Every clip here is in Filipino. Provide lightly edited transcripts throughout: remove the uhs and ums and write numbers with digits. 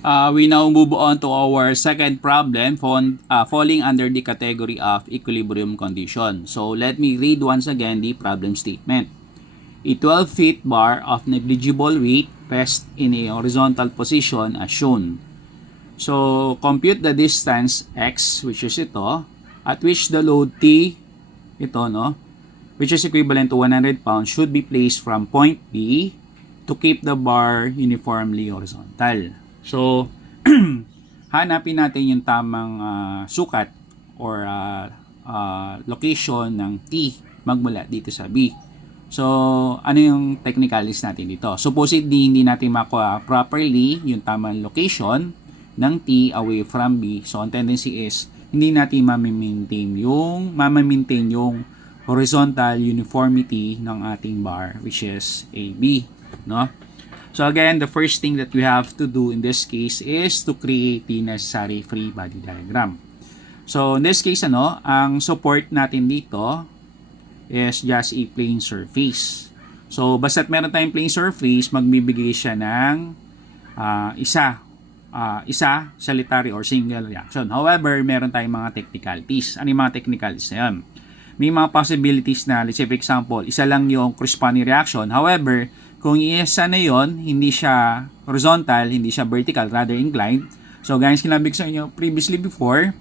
We now move on to our second problem falling under the category of equilibrium condition. So let me read once again the problem statement. A 12-feet bar of negligible weight rests in a horizontal position as shown. So compute the distance x, which is ito, at which the load T, ito no, which is equivalent to 100 pounds, should be placed from point B to keep the bar uniformly horizontal. So, hanapin natin yung tamang sukat or location ng T magmula dito sa B. So, ano yung technicalities natin dito? Supposedly, hindi natin makuha properly yung tamang location ng T away from B. So, ang tendency is, hindi natin mamaintain yung horizontal uniformity ng ating bar, which is AB, no? So again, the first thing that we have to do in this case is to create the necessary free body diagram. So in this case, ang support natin dito is just a plane surface. So basta't meron tayong plane surface, magbibigay siya ng isa solitary or single reaction. However, meron tayong mga technicalities. Ano yung mga technicalities na yan? May mga possibilities na, let's say for example, isa lang yung corresponding reaction. However, kung isa na yon, hindi siya horizontal, hindi siya vertical, rather inclined. So guys, kinabig sa inyo previously before,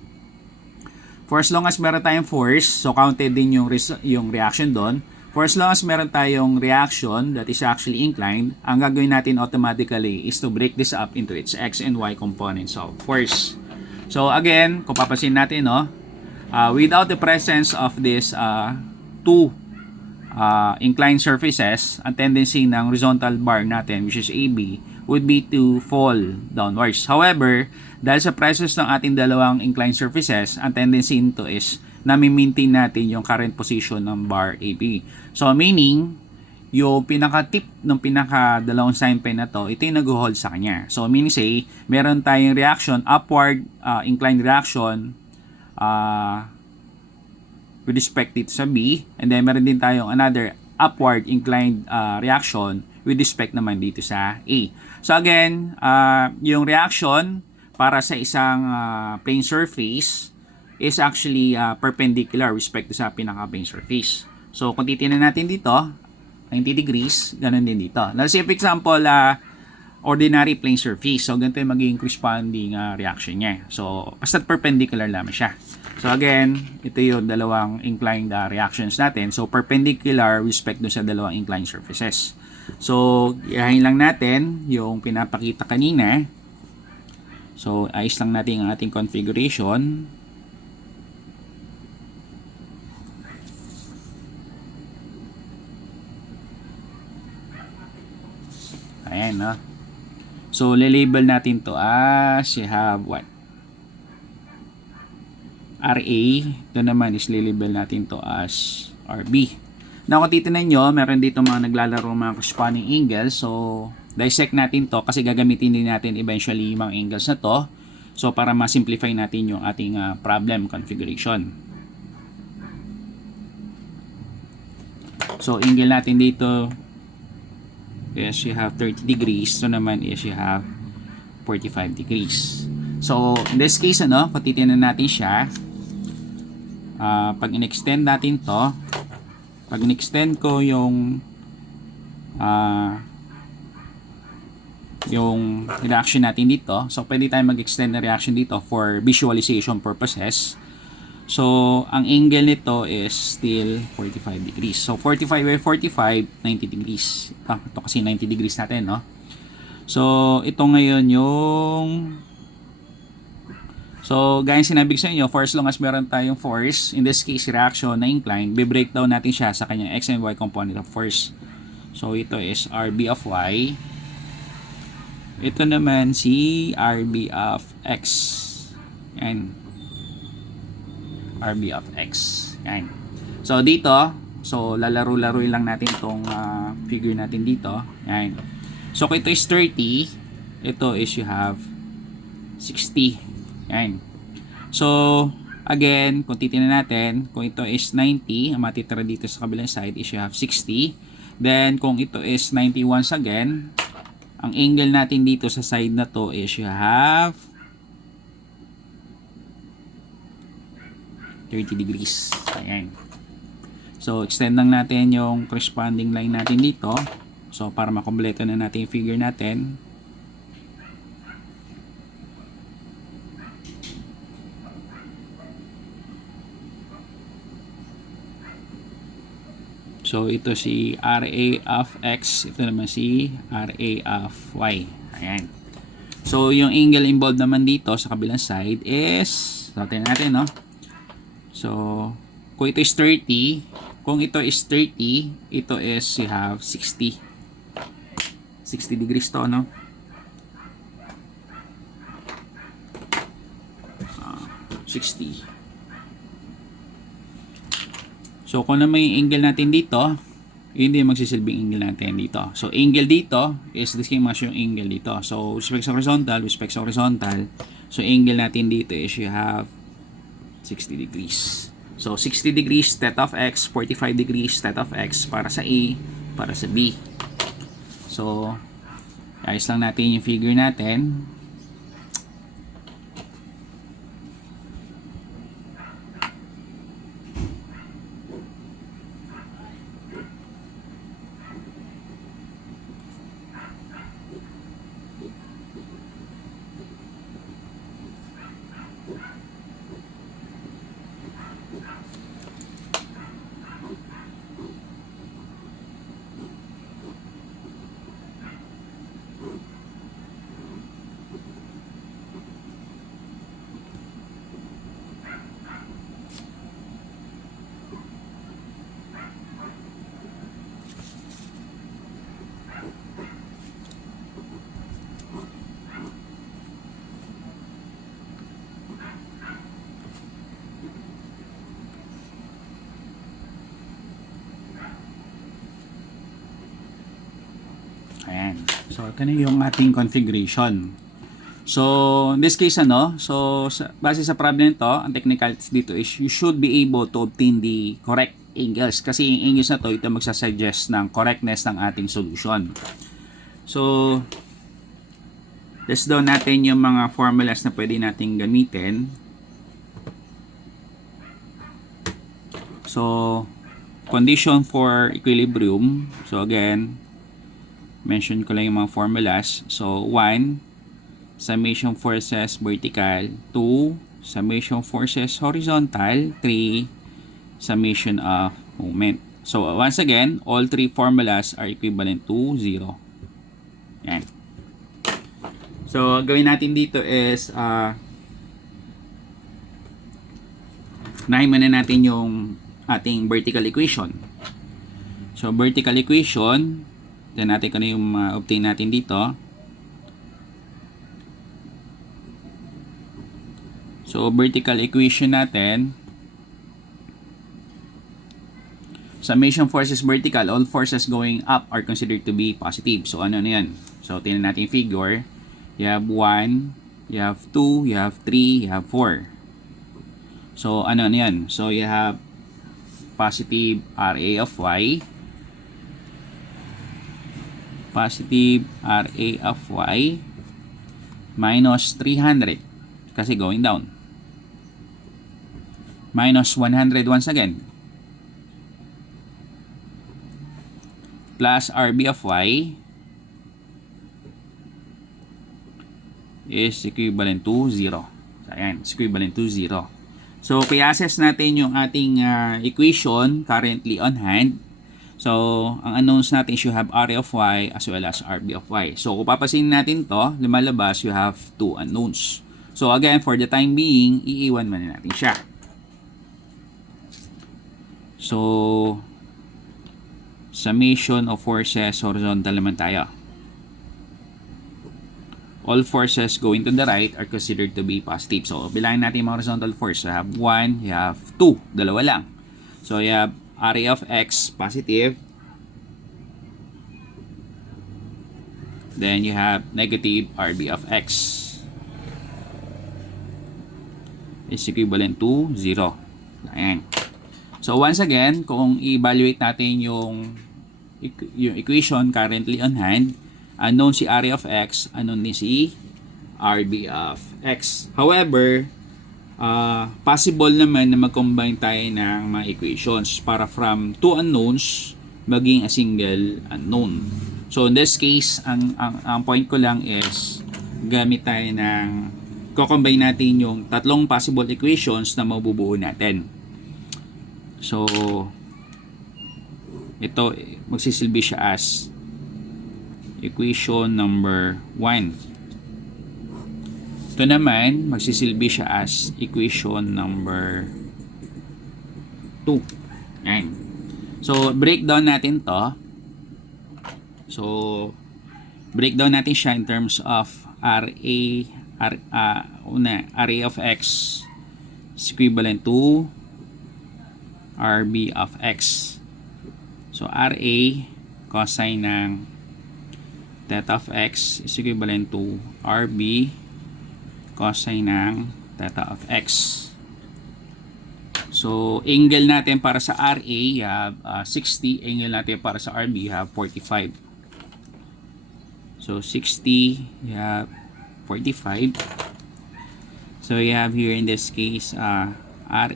for as long as meron tayong force, so counted din yung reaction doon. For as long as meron tayong reaction that is actually inclined, ang gagawin natin automatically is to break this up into its x and y components of force. So again, kung papasin natin, without the presence of this two inclined surfaces, ang tendency ng horizontal bar natin, which is AB, would be to fall downwards. However, dahil sa presence ng ating dalawang inclined surfaces, ang tendency nito is nami-maintain natin yung current position ng bar AB. So, meaning, yung pinaka-tip ng pinaka-dalawang sign pen na to, ito yung nag-hold sa kanya. So, meaning say, meron tayong reaction, upward inclined reaction, with respect dito sa B, and then meron din tayong another upward inclined reaction with respect naman dito sa A. So again, yung reaction para sa isang plane surface is actually perpendicular with respect to sa pinaka-plane surface. So kung titingnan natin dito, 90 degrees, ganun din dito. Let's say for example, ordinary plane surface. So ganito yung magiging corresponding reaction niya. So basta perpendicular lamang siya. So again, ito yung dalawang inclined reactions natin. So perpendicular with respect dun sa dalawang inclined surfaces. So ihahin lang natin yung pinapakita kanina. So ayos lang natin ang ating configuration. Ayan, no? So label natin to as you have what? RA, ito naman is lilabel natin to as RB. Now kung titignan nyo, meron dito mga naglalaro mga corresponding angles. So dissect natin to kasi gagamitin din natin eventually yung mga angles na to. So para ma-simplify natin yung ating problem configuration. So angle natin dito is you have 30 degrees. So naman is you have 45 degrees. So in this case, kung titignan natin siya, pag in-extend natin to, pag in-extend ko yung reaction natin dito, so pwede tayo mag-extend na reaction dito for visualization purposes. So ang angle nito is still 45 degrees. So 45 by 45, 90 degrees. Ito kasi 90 degrees natin, no? So ito ngayon yung So, gaya sinabi ko sa inyo, for as long as meron tayong force, in this case, reaction na incline, be-breakdown natin siya sa kanyang x and y component of force. So, ito is RB of y. Ito naman si RB of x. Yan. RB of x. Yan. So, dito, lalaro-laro lang natin itong figure natin dito. Yan. So, kung ito is 30, ito is you have 60. Yan. So, again, kung titignan natin, kung ito is 90, ang matitira dito sa kabilang side is you have 60. Then, kung ito is 90 once again, ang angle natin dito sa side na to is you have 30 degrees. Ayan. So, extend lang natin yung corresponding line natin dito. So, para makompleto na natin yung figure natin. So, ito si RA of X. Ito naman si RA of Y. Ayan. So, yung angle involved naman dito sa kabilang side is, tingnan natin, no? So, kung ito is 30, kung ito is 30, ito is you have 60. 60 degrees to, no? 60. So, kung na may angle natin dito, yun din magsisilbing angle natin dito. So, angle dito is the same as yung angle dito. So, respect sa horizontal. So, angle natin dito is you have 60 degrees. So, 60 degrees theta of X, 45 degrees theta of X para sa A, para sa B. So, ayos lang natin yung figure natin. Ayan. So, ito na yung ating configuration. So, in this case, base sa problem nito, ang technicalities dito is you should be able to obtain the correct angles. Kasi yung angles na to, ito magsasuggest ng correctness ng ating solution. So, list down natin yung mga formulas na pwede nating gamitin. So, condition for equilibrium. So, again, mention ko lang yung mga formulas. So, 1, summation forces vertical. 2, summation forces horizontal. 3, summation of moment. So, once again, all three formulas are equivalent to 0. Yan. So, gawin natin dito is unahin muna natin yung ating vertical equation. So, vertical equation, then natin kung ano yung obtain natin dito. So, vertical equation natin, summation forces vertical, all forces going up are considered to be positive. So, ano na yan? So, tingnan natin yung figure. You have 1, you have 2, you have 3, you have 4. So, ano na yan? So, you have positive RA of Y, positive RA of Y, minus 300, kasi going down, minus 100 once again, plus RB of Y is equivalent to 0. So, ayan, is equivalent to 0. So, i-assess natin yung ating equation currently on hand. So, ang unknowns natin is you have RA of Y as well as RB of Y. So, kung papasin natin to, lumalabas, you have two unknowns. So, again, for the time being, iiwan muna natin siya. So, summation of forces horizontal naman tayo. All forces going to the right are considered to be positive. So, bilangin natin yung mga horizontal force. You have 1, you have 2. Dalawa lang. So, you have RA of X positive. Then, you have negative RB of X is equivalent to 0. Ayan. So, once again, kung i-evaluate natin yung equation currently on hand, Unknown si area of x, unknown din si RB of x. However, possible naman na mag-combine tayo ng mga equations para from two unknowns maging a single unknown. So in this case, ang point ko lang is gamit tayo ng combine natin yung tatlong possible equations na mabubuo natin. So ito magsisilbi siya as equation number 1. Ito naman magsisilbi siya as equation number 2. Yan. So breakdown natin to. So breakdown natin siya in terms of array of x is equivalent to RB of x. So RA cosine ng theta of x is equivalent to RB cosine ng theta of x. So angle natin para sa RA you have 60, angle natin para sa RB you have 45. So 60 you have 45. So you have here in this case RA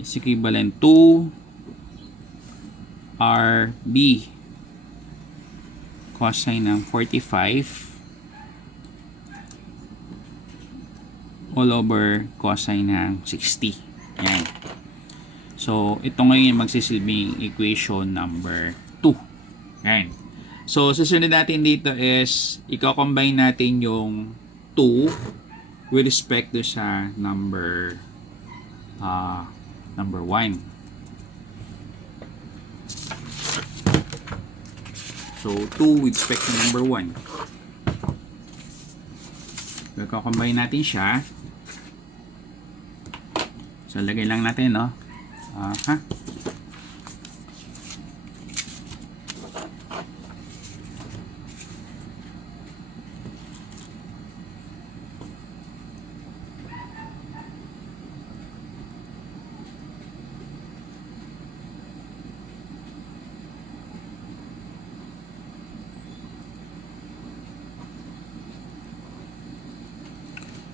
is equivalent to RB cosine ng 45 all over cosine ng 60. Yan. So ito ngayon magsisilbing equation number 2. Yan. So susunod natin dito is i-combine natin yung 2 with respect to sa number 1. So 2 with respect to number 1. I-combine natin siya. So lagay lang natin, no?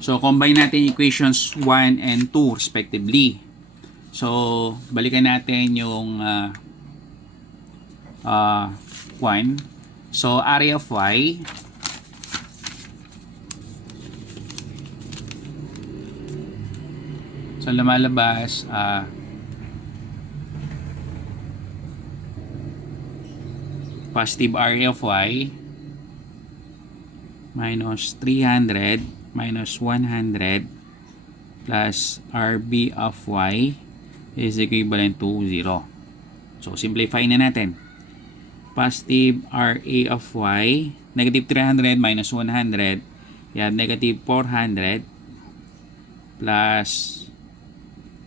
So, combine natin equations 1 and 2 respectively. So, balikan natin yung 1. So, area of y so, lumalabas positive area of y minus 300 minus 100 plus RB of y is equivalent to 0. So, simplify na natin. Positive RA of y, negative 300 minus 100, you have negative 400 plus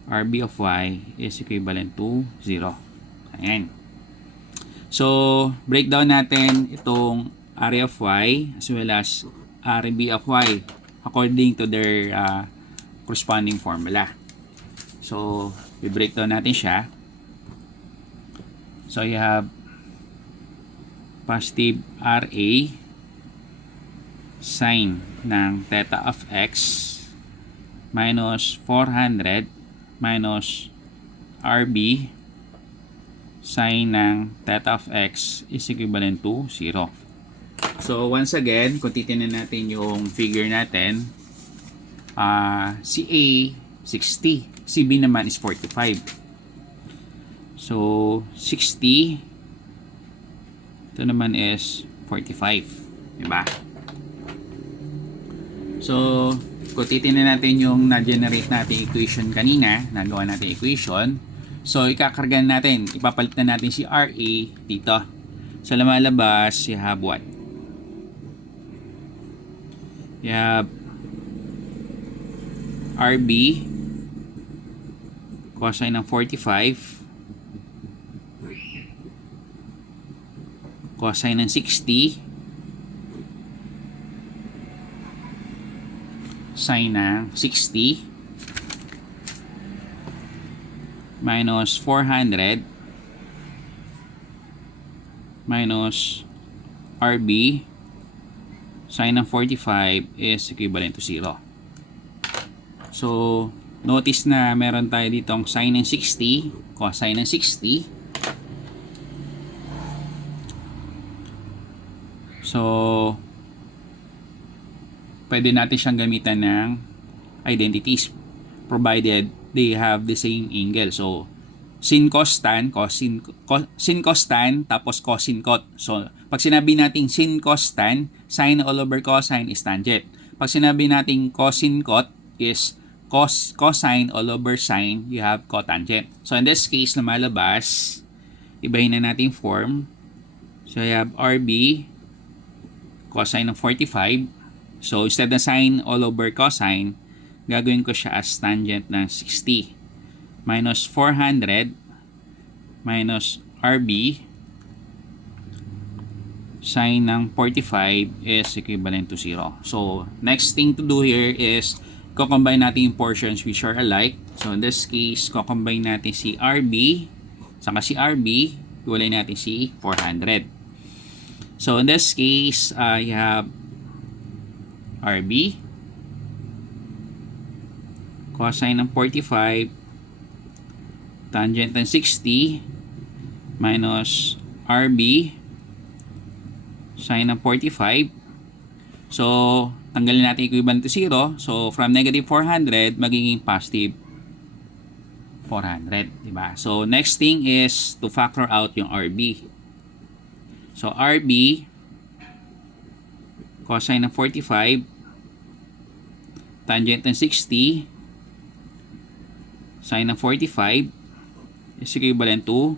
RB of y is equivalent to 0. Ayan. So, breakdown natin itong area of y as well as RB of y according to their corresponding formula. So, i-break down natin siya. So, you have positive RA sine ng theta of x minus 400 minus RB sine ng theta of x is equivalent to 0. So, once again, kung titignan natin yung figure natin, si A, 60. Si B naman is 45. So, 60. Ito naman is 45. Diba? So, kung titignan natin yung na-generate natin equation kanina, nagawa natin equation, so, ikakargan natin, ipapalit na natin si RA dito. So, lumalabas, you have what? You have RB cosine ng 45 cosine ng 60 sine ng 60 minus 400 minus RB sine ng 45 is equivalent to 0. So, notice na meron tayo ditong sine ng 60, cosine ng 60. So, pwede natin siyang gamitan ng identities provided they have the same angle. So, sin cos tan, sin cos tan, tapos cosine cot. So, pag sinabi natin sin cos tan, sine all over cosine is tangent. Pag sinabi natin cosine cot is cosine all over sine, you have cotangent. So, in this case, lumalabas, ibahin na natin form. So, I have RB cosine ng 45. So, instead na sine all over cosine, gagawin ko siya as tangent ng 60. Minus 400 minus RB sine ng 45 is equivalent to 0. So, next thing to do here is combine natin yung portions which are alike. So, in this case, combine natin si RB saka si RB, iwalay natin si 400. So, in this case, I have RB cosine ng 45 tangent ng 60 minus RB sine ng 45. So, tanggalin natin equivalent to 0. So, from negative 400, magiging positive 400. Diba? So, next thing is to factor out yung RB. So, RB cosine ng 45 tangent ng 60 sine ng 45 is equivalent to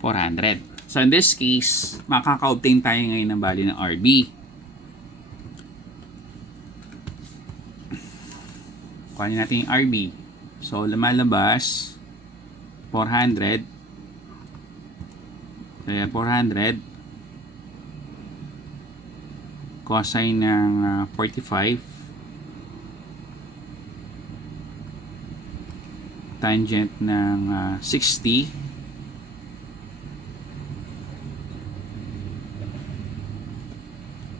400. So, in this case, makaka-obtain tayo ngayon ng value ng RB. Kuhanin natin yung RB. So, lumalabas 400. Kaya 400 cosine ng 45 tangent ng 60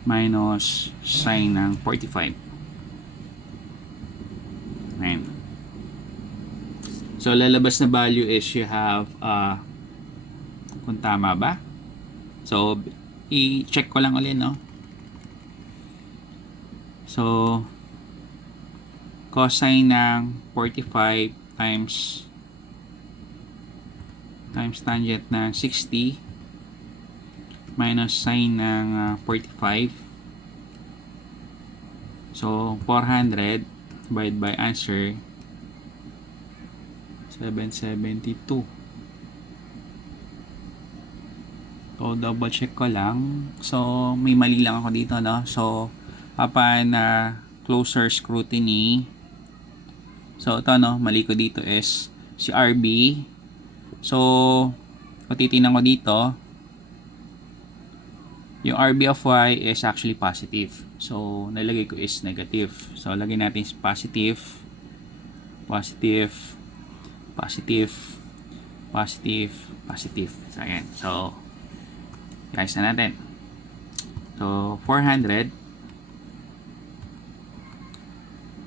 minus sine ng 45. Ayan. So, lalabas na value is you have kung tama ba. So, i-check ko lang ulit, no? So, cosine ng 45 times tangent ng 60 minus sine ng 45. So, 400 divided by answer 772. So, double check ko lang. So, may mali lang ako dito, no? So, upon closer scrutiny, so, ito, no? Mali ko dito is si RB. So, kung titignan ko dito, yung RB of Y is actually positive. So, nilagay ko is negative. So, lagay natin is positive, positive, positive, positive, positive. So, ayan. So, guys na natin. So, 400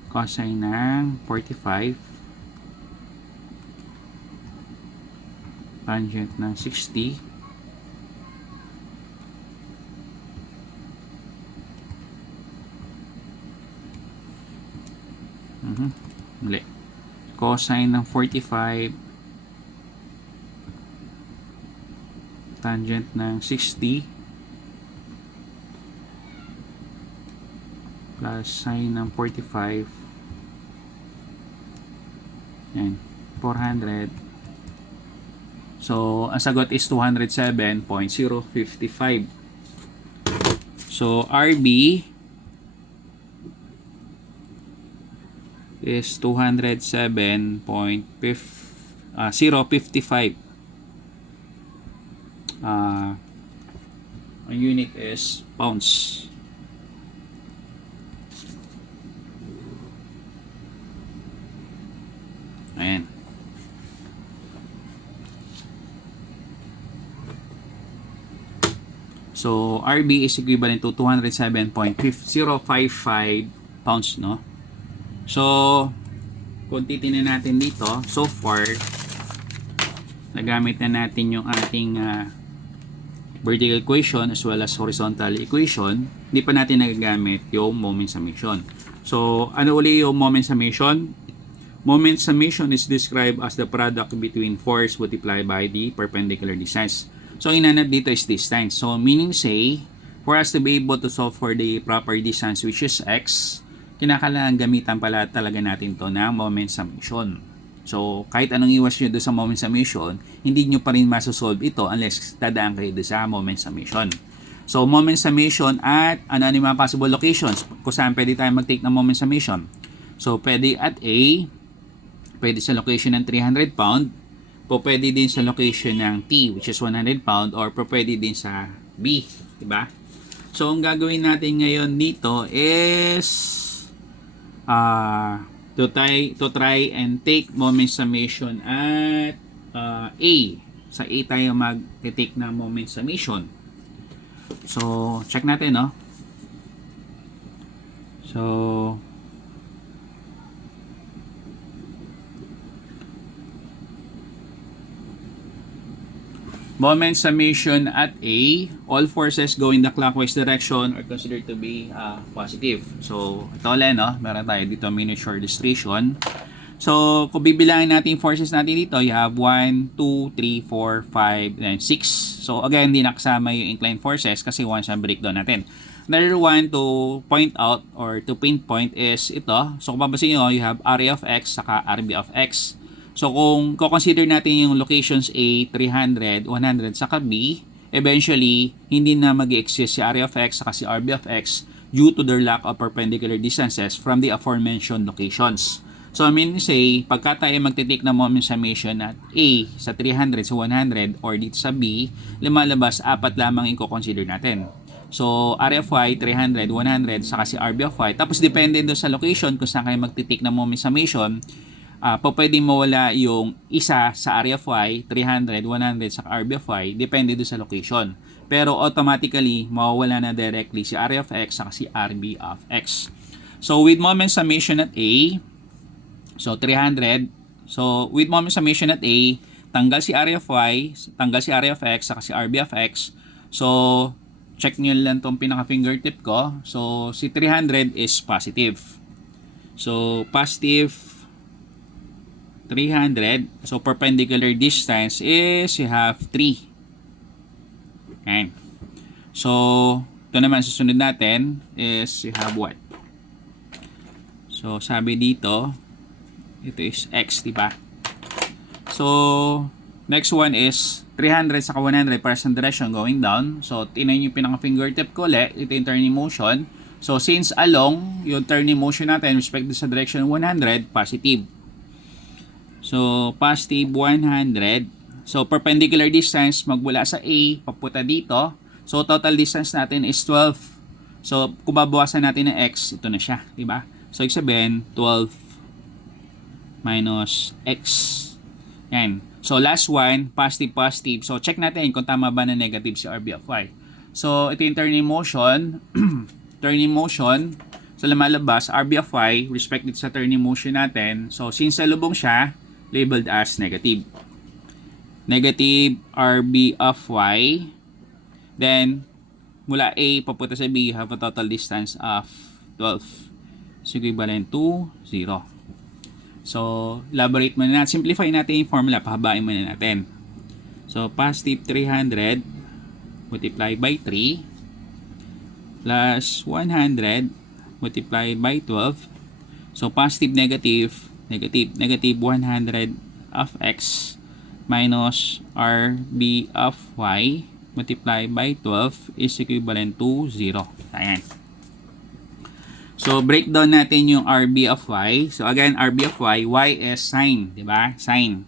cosine ng 45 tangent ng 60 mali. Cosine ng 45 tangent ng 60 plus sine ng 45 yan, 400. So, ang sagot is 207.055. So, RB is 207.055. Ang unit is pounds. Ayan. So, RB is equivalent to 207.055 pounds, no? So, kung titingnan natin dito, so far, nagamit na natin yung ating vertical equation as well as horizontal equation. Hindi pa natin nagagamit yung moment summation. So, ano uli yung moment summation? Moment summation is described as the product between force multiplied by the perpendicular distance. So, inanat dito is distance. So, meaning say, for us to be able to solve for the proper distance which is x, kinakailangan gamitan pala talaga natin to ng moment summation. So, kahit anong iwas nyo doon sa moment summation, hindi nyo pa rin masosolve ito unless dadaan kayo doon sa moment summation. So, moment summation at ano yung mga possible locations kung saan pwede tayo mag-take ng moment summation. So, pwede at A, pwede sa location ng 300 pound, pwede din sa location ng T which is 100 pound, or pwede din sa B, diba? So, ang gagawin natin ngayon dito is to try and take moment summation at A. Sa A tayo mag-take na moment summation. So, check natin, no? So, moment summation at A, all forces go in the clockwise direction are considered to be positive. So, ito ulit, no? Meron tayo dito miniature illustration. So, kung bibilangin natin forces natin dito, you have 1, 2, 3, 4, 5, and 6. So, again, hindi nakasama yung inclined forces kasi once ang breakdown natin. Another one to point out or to pinpoint is ito. So, kung papansin nyo, you have area of x saka RB of x. So, kung consider natin yung locations A, 300, 100, saka B, eventually, hindi na mag-exist si area of x saka si RB of x due to their lack of perpendicular distances from the aforementioned locations. So, I mean say, pagka tayo magtitik na moment summation at A sa 300, sa 100, or dito sa B, lumalabas, apat lamang i-consider natin. So, area of y, 300, 100, saka si RB of y. Tapos, depende doon sa location kung saan kayo magtitik na moment summation, pwedeng mawala yung isa sa area of y, 300, 100, sa RB of y, depende doon sa location. Pero automatically, mawawala na directly si area of x saka si RB of x. So, with moment summation at A, so 300, so with moment summation at A, tanggal si area of y, tanggal si area of x, saka si RB of x. So, check nyo lang itong pinaka-fingertip ko. So, si 300 is positive. So, positive 300. So, perpendicular distance is you have 3. Ayan. So, ito naman susunod natin is you have what? So, sabi dito, ito is x, diba? So, next one is 300 saka 100 para sa direction going down. So, tinan yung pinaka-fingertip ko ulit. Ito yung turning motion. So, since along, yung turning motion natin respect sa direction 100, positive. So, positive 100. So, perpendicular distance magmula sa A, papunta dito. So, total distance natin is 12. So, kung babawasan natin ng x, ito na siya. Diba? So, ibig sabihin, 12 minus x. Yan. So, last one, positive, positive. So, check natin kung tama ba na negative si RB of y. So, ito yung turning motion. Turning motion. So, lumalabas, RB of y, respected sa turning motion natin. So, since salubong siya, labeled as negative. Negative RB of y. Then, mula A papunta sa B, you have a total distance of 12. So, equivalent to 0. So, elaborate muna natin. Simplify natin yung formula. Pahabain muna natin. So, positive 300 multiplied by 3 plus 100 multiplied by 12. So, positive, negative, negative 100 of x minus RB of y multiplied by 12 is equivalent to 0. Ayan. So, breakdown natin yung RB of y. So, again, RB of y, y is sine, di ba? Sine.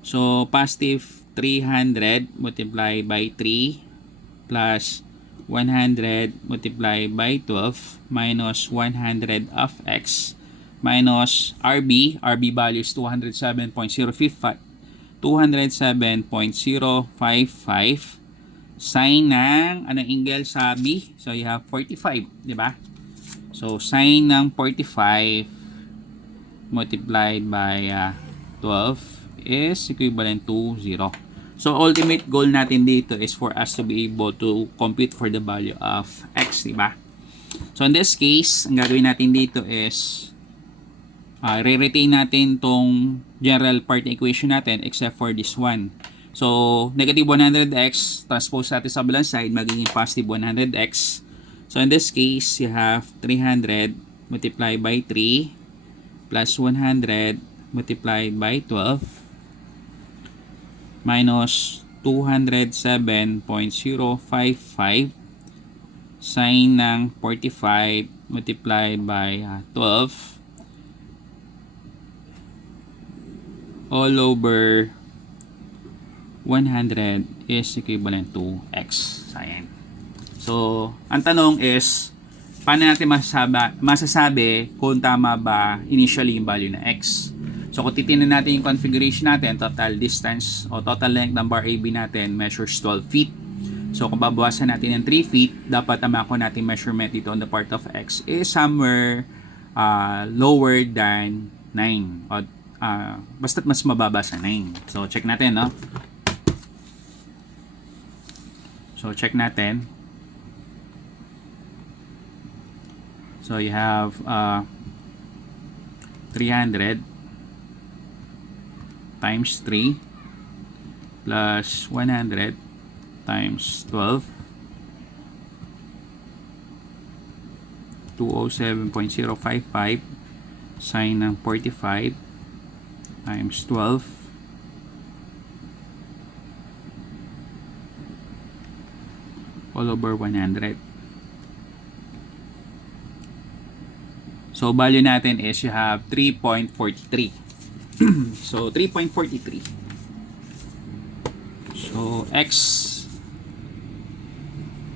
So, positive 300 multiplied by 3 plus 100 multiplied by 12 minus 100 of x minus RB. RB value is 207.055 Sine ng anong angle sa B? So you have 45, di ba? So sine ng 45 multiplied by 12 is equivalent to 0. So ultimate goal natin dito is for us to be able to compute for the value of x, di ba? So in this case, ang gagawin natin dito is re-retain natin tong general part equation natin except for this one. So, negative 100x, transpose natin sa balance side, magiging positive 100x. So, in this case, you have 300 multiplied by 3 plus 100 multiplied by 12 minus 207.055 sine ng 45 multiplied by 12 all over 100 is equivalent to x. Ayan. So, ang tanong is, paano natin masasabi kung tama ba initially yung value na x? So, kung titignan natin yung configuration natin, total distance o total length ng bar AB natin measures 12 feet. So, kung babawasan natin ng 3 feet, dapat ang makuha natin measurement dito on the part of x is somewhere lower than 9. O, basta't mas mababa sa 9. So, check natin, no? So, check natin. So, you have 300 times 3 plus 100 times 12. 207.055 sine ng 45 times 12 all over 100. So, value natin is you have 3.43. So, 3.43. So, x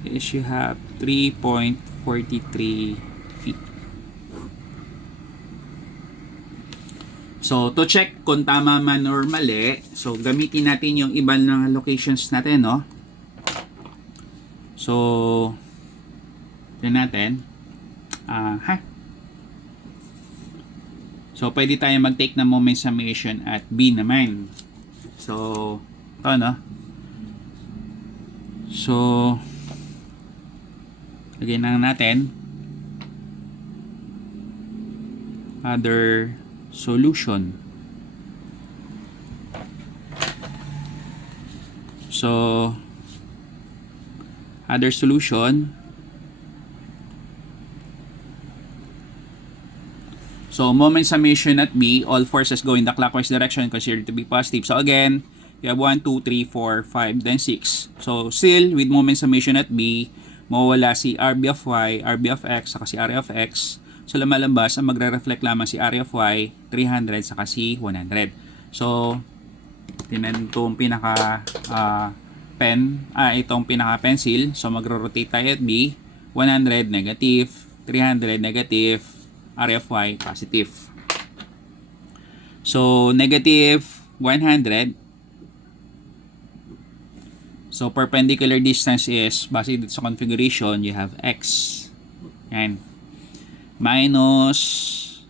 is you have 3.43 feet. So, to check kung tama man or mali, so, gamitin natin yung iba ng locations natin, no? So, yun natin. So, pwede tayo mag-take ng moment summation at B naman. So, ito, no? So, lagyan lang natin. Other solution. So, other solution. So, moment summation at B, all forces go in the clockwise direction considered to be positive. So, again, you have 1, 2, 3, 4, 5, then 6. So, still, with moment summation at B, mawala si RB of Y, RB of X, saka si area of X. So, lumalabas, ang magre-reflect lamang si area of Y, 300, saka si 100. So, tinan itong pinaka itong pinaka-pencil. So, magro-rotate tayo at B. 100, negative. 300, negative. Area of Y, positive. So, negative 100. So, perpendicular distance is, base dito sa configuration, you have X. Yan. Minus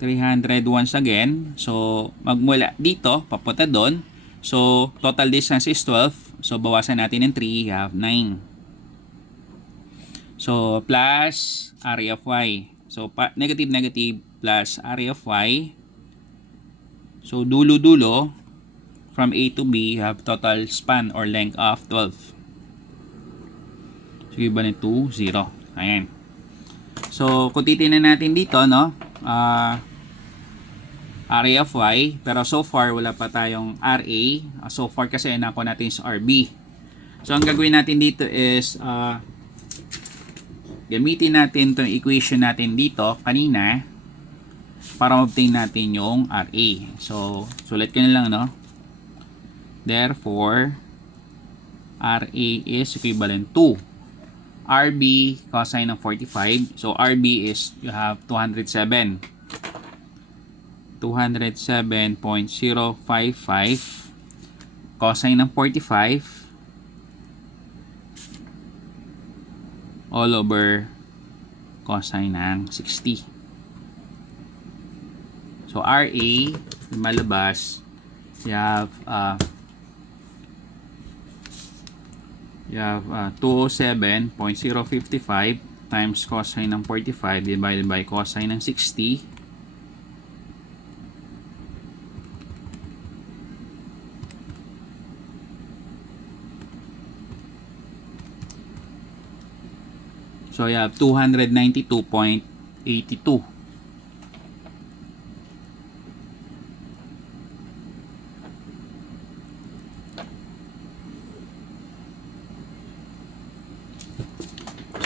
300 once again. So, magmula dito, papunta doon. So, total distance is 12. So, bawasan natin ng 3, you have 9. So, plus area of Y. So, negative, negative plus area of Y. So, dulo-dulo, from A to B, you have total span or length of 12. So, equivalent to 0. Ayan. So, kung titignan natin dito, no, area of Y, pero so far, wala pa tayong RA. So far kasi, nako natin sa RB. So, ang gagawin natin dito is, gamitin natin itong equation natin dito kanina para ma-obtain natin yung RA. So, sulat ko na lang, no? Therefore, RA is equivalent to RB cosine ng 45. So, RB is, you have 207. 207.055 cosine ng 45 all over cosine ng 60. So RA, malabas, you have 207.055 times cosine ng 45 divided by cosine ng 60. So you have 292.82.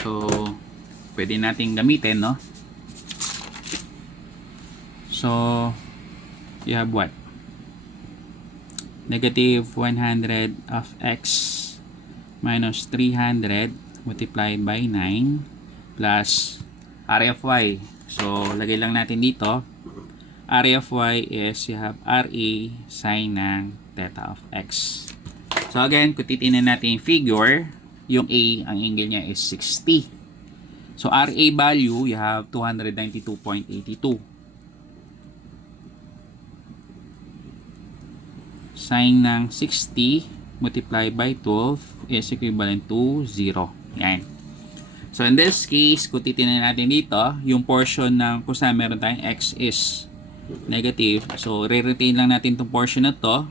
So, pwede nating gamitin, no? So, you have what? Negative 100 of x minus 300 multiplied by 9 plus area of y. So, lagay lang natin dito. Area of y is you have RA sine ng theta of x. So, again, kung titignan natin yung figure, yung A, ang angle niya is 60. So, RA value, you have 292.82. Sine ng 60 multiplied by 12 is equivalent to 0. Yan. So, in this case, kung titignan natin dito, yung portion ng kung saan meron tayong x is negative. So, re-retain lang natin itong portion na to.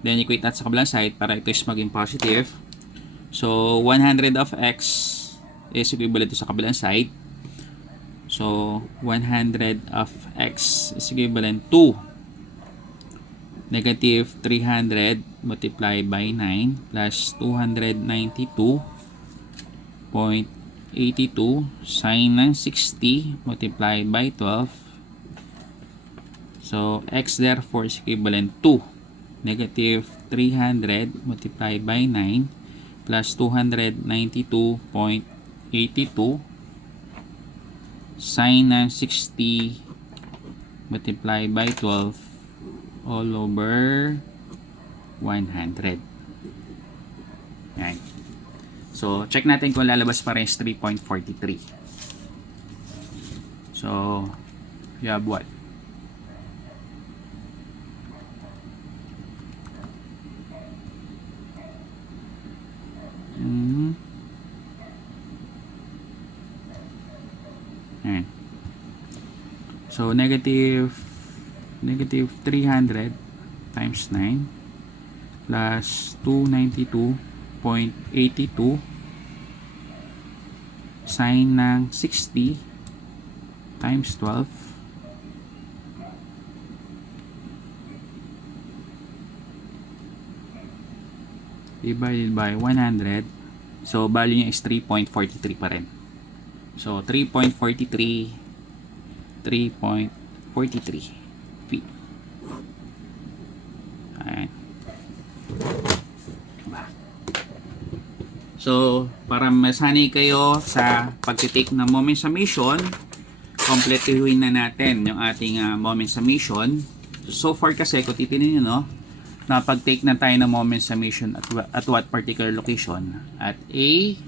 Then, equate natin sa kabilang side para ito is maging positive. So, 100 of x is equivalent to sa kabilang side. So, 100 of x is equivalent to negative 300 multiplied by 9 plus 292.82 sine ng 60 multiplied by 12. So, x therefore is equivalent to negative 300 multiplied by 9 plus 292.82 sine ng 60 multiplied by 12 all over 100. Yan. So, check natin kung lalabas pa rin is 3.43. So, you have what? Ayan. So, negative 300 times 9 plus 292.82 sine ng 60 times 12 divided by 100. So, value niya is 3.43 pa rin. So, 3.43 feet. Ayan. So, para masanay kayo sa pagtitake ng moment summation, kompletuhin na natin yung ating moment summation. So far kasi, kung titignan nyo, no, na pag-take na tayo ng moment summation at what particular location? At A,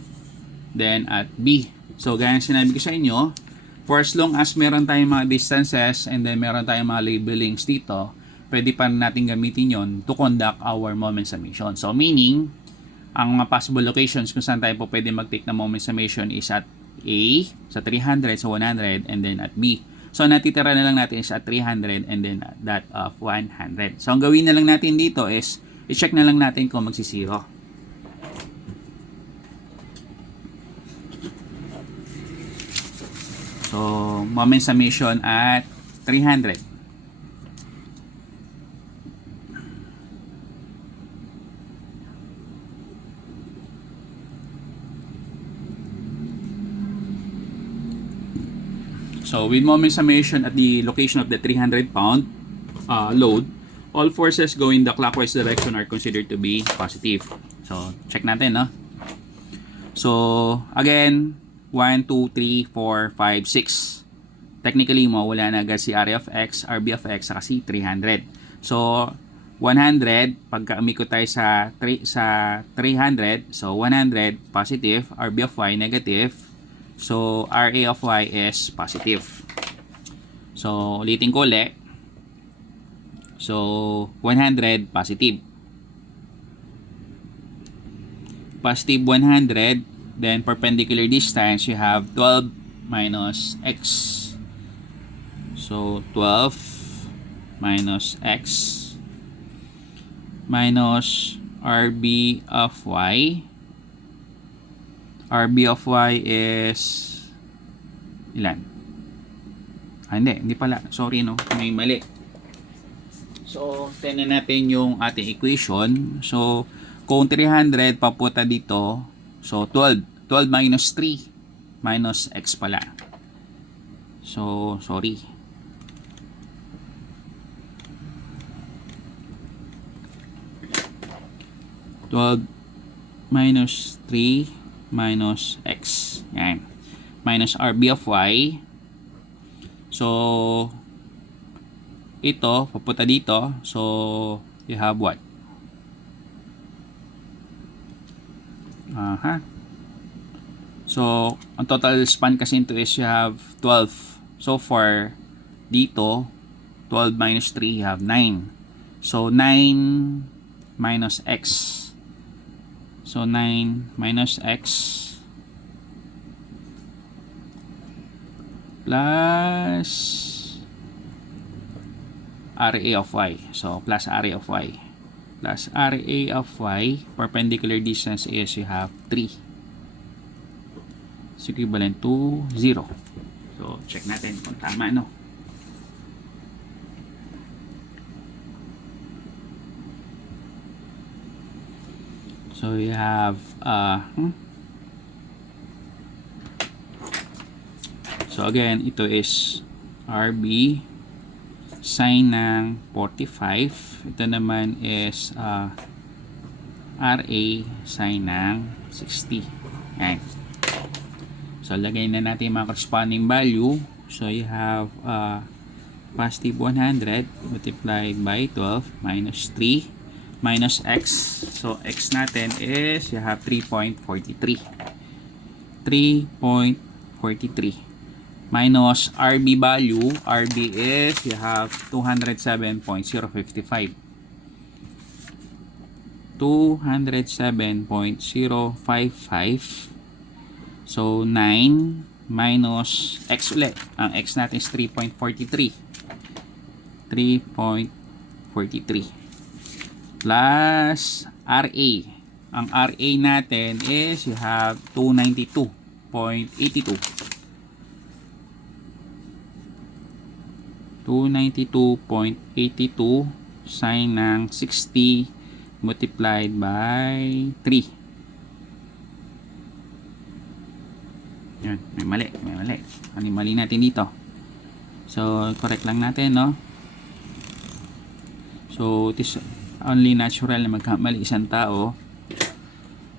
then at B. So, gaya ng sinabi ko sa inyo, for as long as meron tayong mga distances and then meron tayong mga labelings dito, pwede pa natin gamitin yon to conduct our moment summation. So, meaning, ang mga possible locations kung saan tayo po pwede mag-take ng moment summation is at A, sa 300, sa 100, and then at B. So, natitira na lang natin is at 300 and then at that of 100. So, ang gawin na lang natin dito is, i-check na lang natin kung magsisiro. So, moment summation at 300. So, with moment summation at the location of the 300 pound load, all forces going the clockwise direction are considered to be positive. So, check natin, no? So, again, 1, 2, 3, 4, 5, 6. Technically, mawala na agad si area of x, RB of x, saka si 300. So, 100, pagka umikot tayo sa 300, so 100 positive, RB of y negative, so RA of y is positive. So ulitin ko ulit. So 100 positive. Positive 100, then perpendicular distance, you have 12 minus x. So 12 minus x minus RB of y. RB of y is ilan? Hindi pala. Sorry, no? May mali. So, tingnan natin yung ating equation. So, kung 300 papunta dito, so 12. 12 minus 3 minus x pala. So, sorry. Minus 3 minus x. Yan. Minus RB of y. So, ito, papunta dito. So, you have what? So, ang total span kasi nito is you have 12. So, for dito, 12 minus 3, you have 9. So, 9 minus x. So, 9 minus x plus RA of y. So, plus RA of y. Plus RA of y, perpendicular distance is you have 3. It's equivalent to 0. So, check natin kung tama, no? So, you have so, again, ito is RB sine ng 45. Ito naman is RA sine ng 60. Ayan. So, lagay na natin yung mga corresponding value. So, you have positive 100 multiplied by 12 minus 3 minus x. So, x natin is you have 3.43. 3.43 minus RB value. RB is you have 207.055. 207.055. So, 9 minus x ulit. Ang x natin is 3.43. 3.43. Plus RA. Ang RA natin is you have 292.82. 292.82 sine ng 60 multiplied by 3. Yan, may mali. Ano yung mali natin dito? So, correct lang natin, no? So, it is only natural na magkamali isang tao.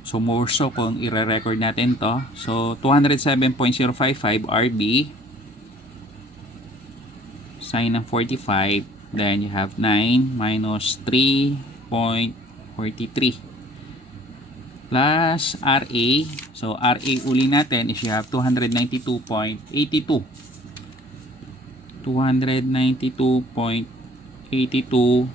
So, more so kung i-record natin to. So, 207.055 RB sine ng 45. Then, you have 9 minus 3.43 plus RA. So, RA uli natin is you have 292.82. 292.82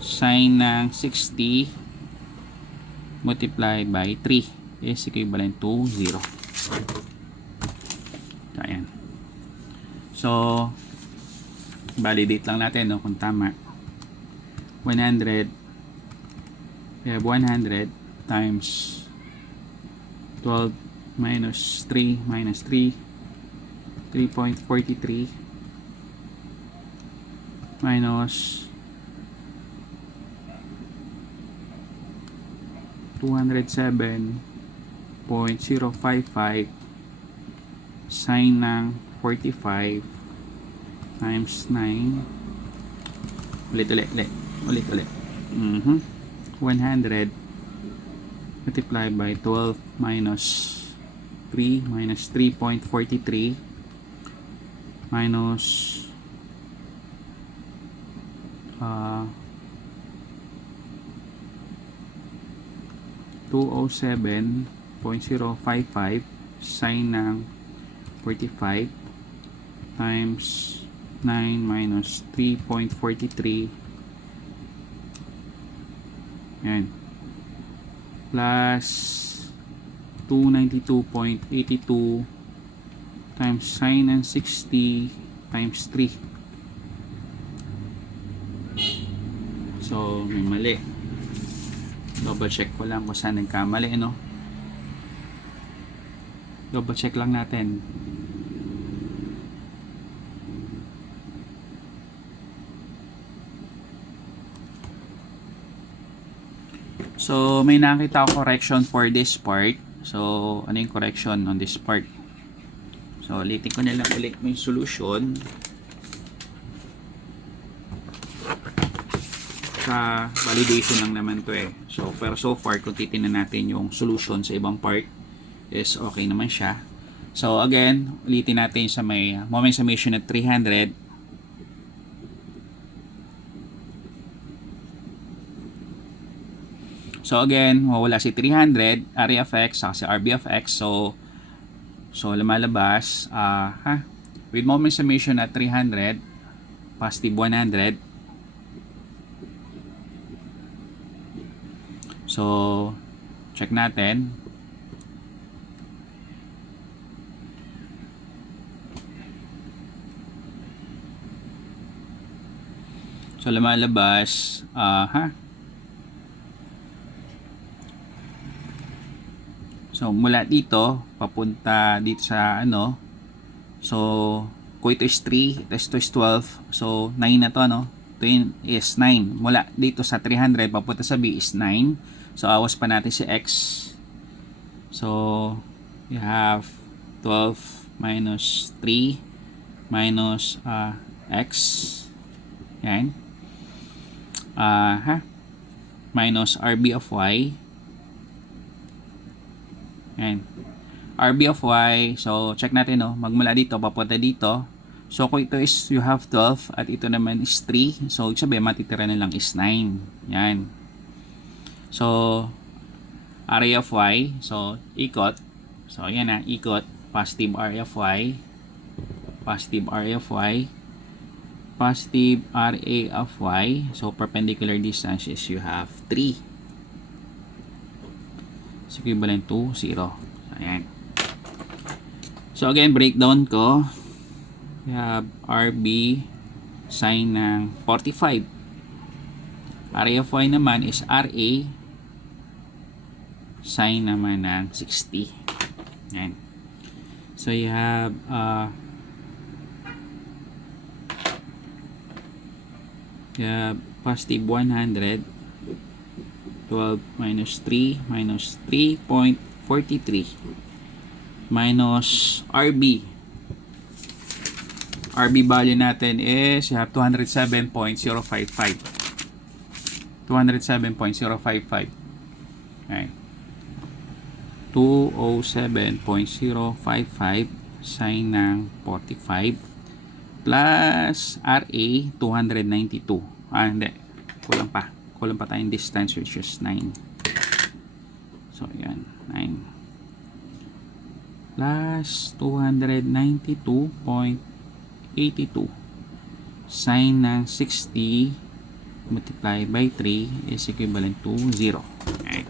sine ng 60 multiplied by 3 is equivalent to 0. Ayan. So, validate lang natin, no, kung tama. 100, we have 100 times 12 minus 3 minus 3, 3.43 minus 207.055 sine ng 45 times 9 ulit 100 multiplied by 12 minus 3 minus 3.43 minus 207.055 sine ng 45 times 9 minus 3.43 yan plus 292.82 times sine ng 60 times 3. So may mali, double check ko lang kung saan nagkamali, no? Double check lang natin. So may nakita ako correction for this part. So ano yung correction on this part? So ulitin ko na lang ulit yung solution. Sa validation lang naman to eh. So pero so far kung titingnan natin yung solution sa ibang part is okay naman siya. So again, ulitin natin sa may moment summation at 300. So again, mawala si 300, area of x, saka si RB of x. So lumalabas, with moment summation at 300, positive 100. So, check natin. So lumalabas, So mula dito papunta dito sa ano. So kung ito is 3, ito is 12. So 9 na to, no? Ito is 9. Mula dito sa 300 papunta sa B is 9. So awas pa natin si x. So you have 12 minus 3 minus x. Yan. Minus RB of y. Yan. RB of y. So, check natin, no? Magmula dito, papunta dito. So, kung ito is, you have 12 at ito naman is 3. So, sabihin, matitira na lang is 9. Yan. So, area of y. So, ikot. So, yan na, ikot. Positive area of y. Positive area of y. Positive RA of y. So, perpendicular distance is you have 3. Is equivalent to 0. Ayan. So, again, breakdown ko. We have RB sine ng 45. Area of y naman is RA sine naman ng 60. Ayan. So, you have positive 100, 12 minus 3 minus 3.43 minus RB. RB value natin is you have 207.055. 207.055. Okay. 207.055 sine ng 45 plus RA 292. Hindi. Kulang pa tayong distance which is 9. So yan, 9 plus 292.82 sine ng 60 multiply by 3 is equivalent to 0. Okay.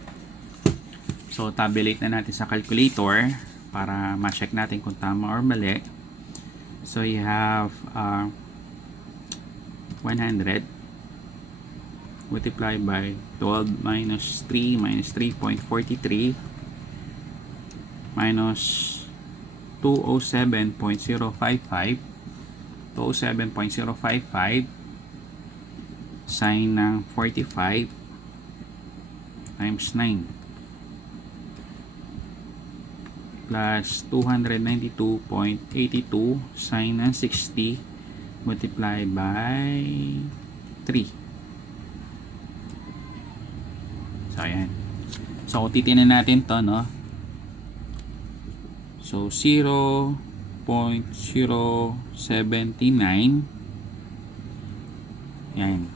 So tabulate na natin sa calculator para ma-check natin kung tama or mali. So you have 100 multiply by 12 minus 3 minus 3.43 minus 207.055 sine ng 45 times 9 plus 292.82 sine ng 60 multiply by 3. So, ayan. So, titinan natin to, no? So, 0.079. Yan.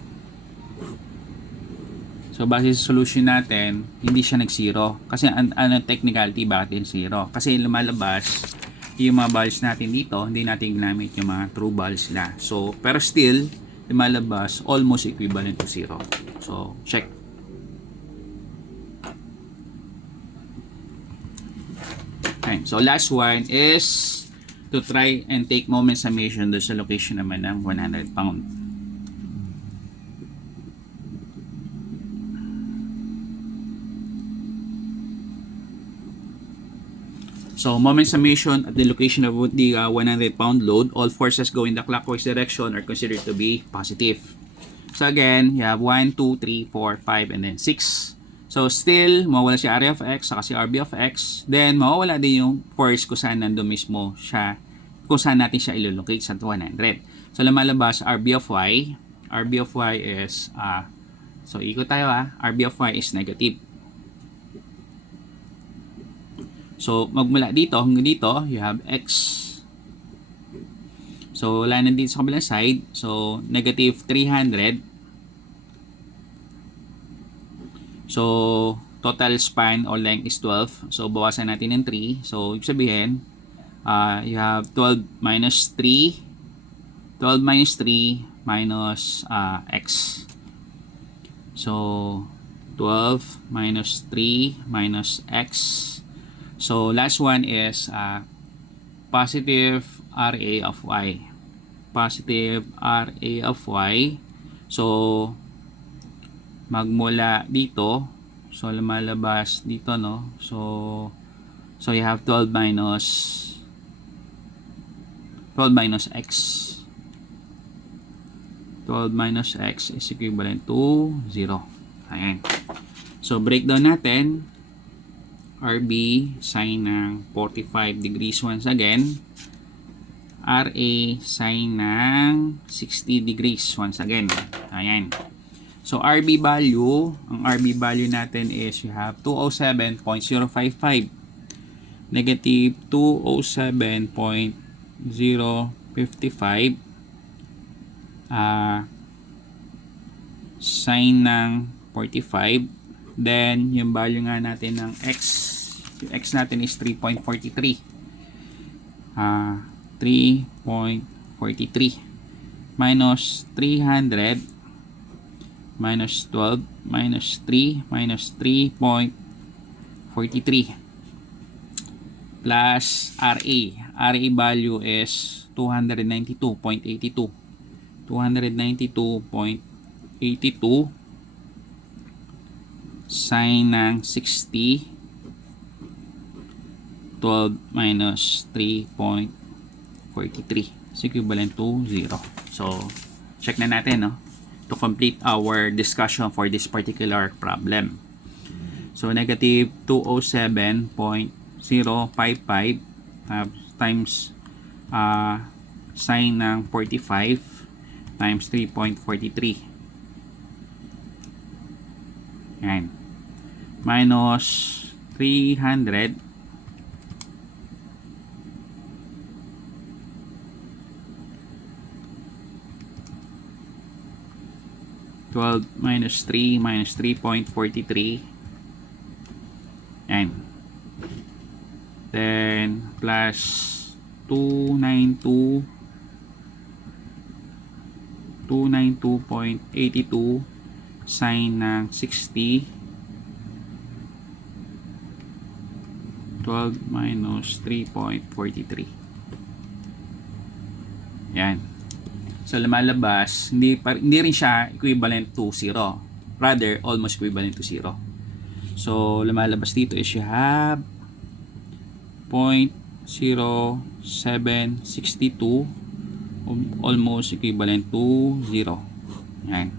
So, So, base sa solution natin, hindi siya nag-zero. Kasi, ano technicality, bakit yung zero? Kasi lumalabas yung mga values natin dito, hindi natin ginamit yung mga true values nila. So, pero still, lumalabas almost equivalent to zero. So, check. Okay. So, last one is to try and take moment summation doon sa location naman ng 100 pound. So, moment summation at the location of the 100 pound load, all forces going in the clockwise direction are considered to be positive. So, again, you have 1, 2, 3, 4, 5, and then 6. So, still, mawawala si area of x, saka si RB of x. Then, mawawala din yung force kung saan nandun mismo siya, kung saan natin siya ilolocate sa 100. So, lumalabas RB of y. RB of y is, so, ikot tayo RB of y is negative. So, magmula dito hanggang dito, you have x. So, wala na dito sa kabilang side. So, negative 300. So, total span or length is 12. So, bawasan natin ng 3. So, ibig sabihin, you have 12 minus 3. 12 minus 3 minus x. So, 12 minus 3 minus x. So, last one is positive RA of y. Positive RA of y. So, magmula dito. So, lumalabas dito, no? So you have 12 minus x. 12 minus x is equivalent to 0. Ayan. So, breakdown natin. RB sine ng 45 degrees once again. RA sine ng 60 degrees once again. Ayan. So, RB value, ang RB value natin is you have 207.055. Negative 207.055. Sine ng 45. Then, yung value nga natin ng x, yung x natin is 3.43. 3.43 minus 300 minus 12 minus 3 minus 3.43 plus RA. RA value is 292.82. 292.82 sine ng 60. 12 minus 3.43 is equivalent to 0. So, check na natin, no? To complete our discussion for this particular problem. So, negative 207.055 times sine ng 45 times 3.43. Yan. Minus 300 12 minus 3 minus 3.43. And then plus 292.82 sine ng 60. 12 minus 3.43. Yan. So, lumalabas, hindi rin siya equivalent to 0. Rather, almost equivalent to 0. So, lumalabas dito is you have 0.0762, almost equivalent to 0. Yan.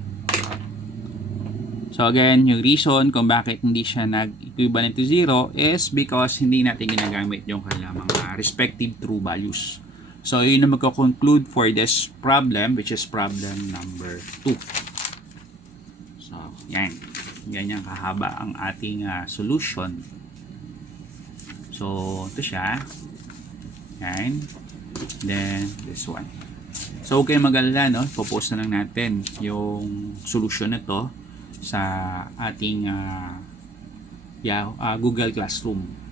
So, again, yung reason kung bakit hindi siya nag-equivalent to 0 is because hindi natin ginagamit yung kanilang mga respective true values. So, yun na magko-conclude for this problem, which is problem number 2. So, yan. Ganyan kahaba ang ating solution. So, ito siya. Yan. Then, this one. So, huwag kayong mag-alala, no? Popost na lang natin yung solution na to sa ating Google Classroom.